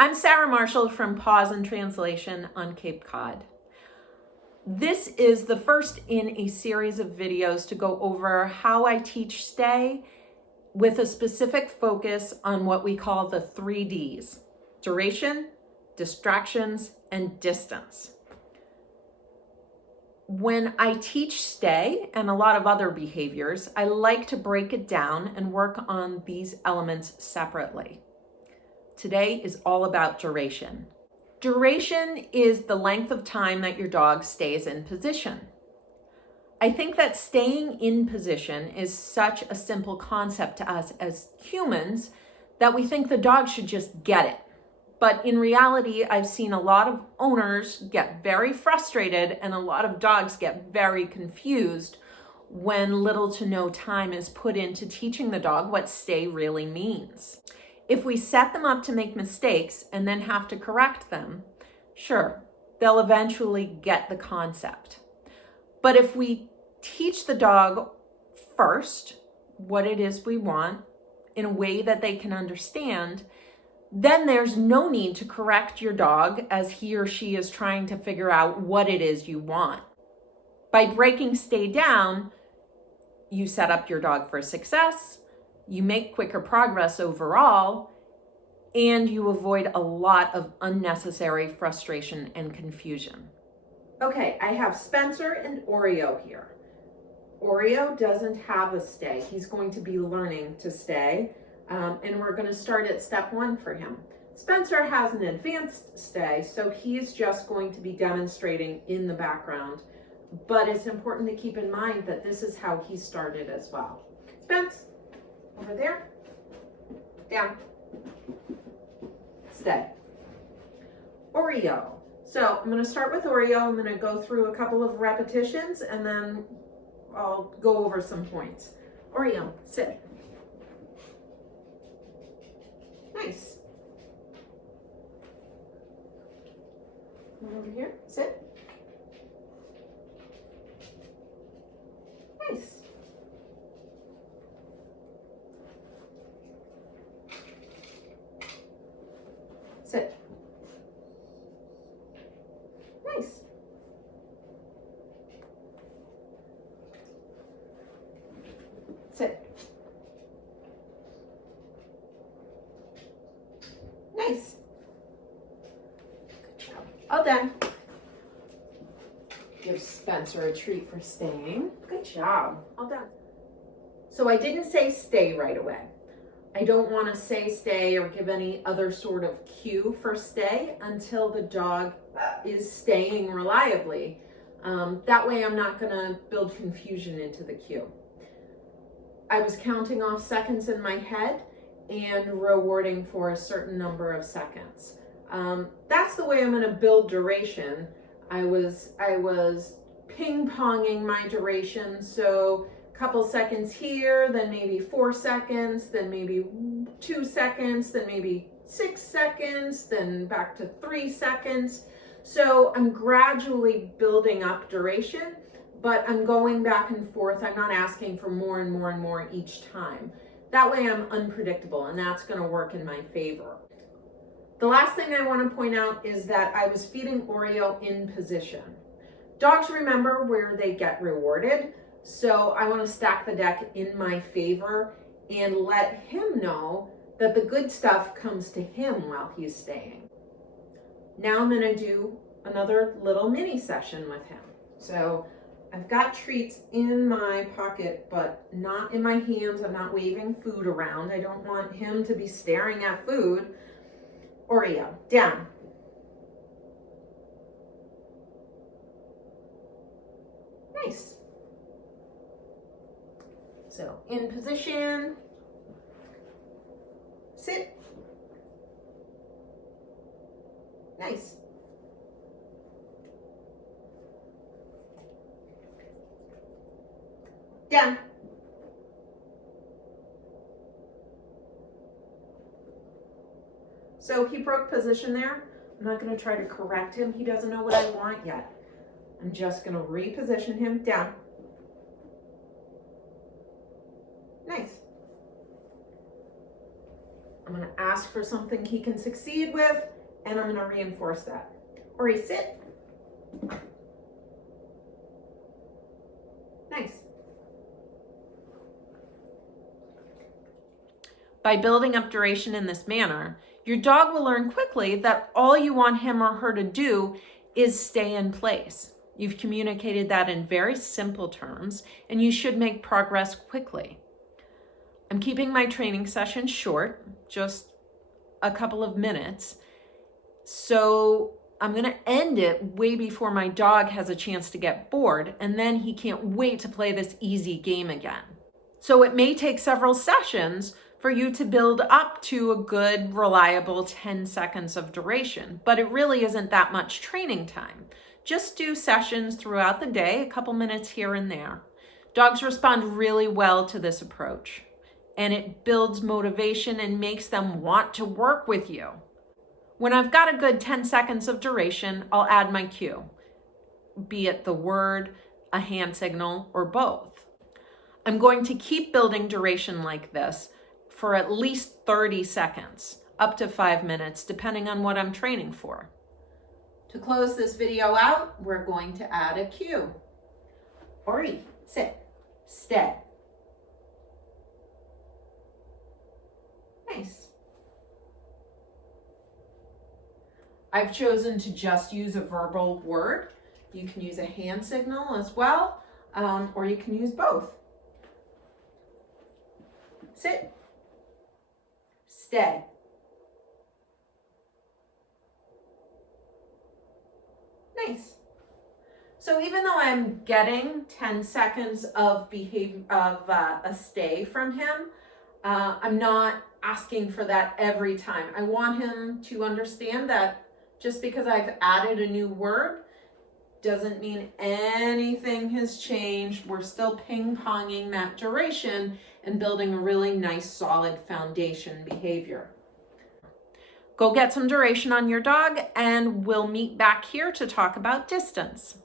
I'm Sarah Marshall from Paws and Translation on Cape Cod. This is the first in a series of videos to go over how I teach stay with a specific focus on what we call the 3 Ds: duration, distractions, and distance. When I teach stay and a lot of other behaviors, I like to break it down and work on these elements separately. Today is all about duration. Duration is the length of time that your dog stays in position. I think that staying in position is such a simple concept to us as humans that we think the dog should just get it. But in reality, I've seen a lot of owners get very frustrated and a lot of dogs get very confused when little to no time is put into teaching the dog what stay really means. If we set them up to make mistakes and then have to correct them, sure, they'll eventually get the concept. But if we teach the dog first what it is we want in a way that they can understand, then there's no need to correct your dog as he or she is trying to figure out what it is you want. By breaking stay down, you set up your dog for success, you make quicker progress overall, and you avoid a lot of unnecessary frustration and confusion. Okay, I have Spencer and Oreo here. Oreo doesn't have a stay. He's going to be learning to stay, and we're going to start at step 1 for him. Spencer has an advanced stay, so he's just going to be demonstrating in the background, but it's important to keep in mind that this is how he started as well. Spence, over there, down, stay. Oreo. So I'm going to start with Oreo. I'm going to go through a couple of repetitions and then I'll go over some points. Oreo, sit. Nice. Come over here, sit. Nice. Sit. Nice. Sit. Nice. Good job. All done. Give Spencer a treat for staying. Good job. All done. So I didn't say stay right away. I don't want to say stay or give any other sort of cue for stay until the dog is staying reliably. That way I'm not going to build confusion into the cue. I was counting off seconds in my head and rewarding for a certain number of seconds. That's the way I'm going to build duration. I was ping-ponging my duration, so couple seconds here, then maybe 4 seconds, then maybe 2 seconds, then maybe 6 seconds, then back to 3 seconds. So I'm gradually building up duration, but I'm going back and forth. I'm not asking for more and more and more each time. That way I'm unpredictable, and that's going to work in my favor. The last thing I want to point out is that I was feeding Oreo in position. Dogs remember where they get rewarded. So I want to stack the deck in my favor and let him know that the good stuff comes to him while he's staying. Now I'm going to do another little mini session with him. So I've got treats in my pocket, but not in my hands. I'm not waving food around. I don't want him to be staring at food. Oreo, down. Nice. So in position, sit. Nice. Down. So he broke position there. I'm not going to try to correct him. He doesn't know what I want yet. I'm just going to reposition him down. Nice. I'm going to ask ask for something he can succeed with, and I'm going to reinforce that. Ori, sit. Nice. By building up duration in this manner, your dog will learn quickly that all you want him or her to do is stay in place. You've communicated that in very simple terms, and you should make progress quickly. I'm keeping my training session short, just a couple of minutes. So I'm going to end it way before my dog has a chance to get bored, and then he can't wait to play this easy game again. So it may take several sessions for you to build up to a good, reliable 10 seconds of duration, but it really isn't that much training time. Just do sessions throughout the day, a couple minutes here and there. Dogs respond really well to this approach, and it builds motivation and makes them want to work with you. When I've got a good 10 seconds of duration, I'll add my cue, be it the word, a hand signal, or both. I'm going to keep building duration like this for at least 30 seconds, up to 5 minutes, depending on what I'm training for. To close this video out, we're going to add a cue. Ori, sit, stay. Nice. I've chosen to just use a verbal word. You can use a hand signal as well, or you can use both. Sit. Stay. Nice. So even though I'm getting 10 seconds of a stay from him, I'm not asking for that every time. I want him to understand that just because I've added a new word doesn't mean anything has changed. We're still ping-ponging that duration and building a really nice, solid foundation behavior. Go get some duration on your dog, and we'll meet back here to talk about distance.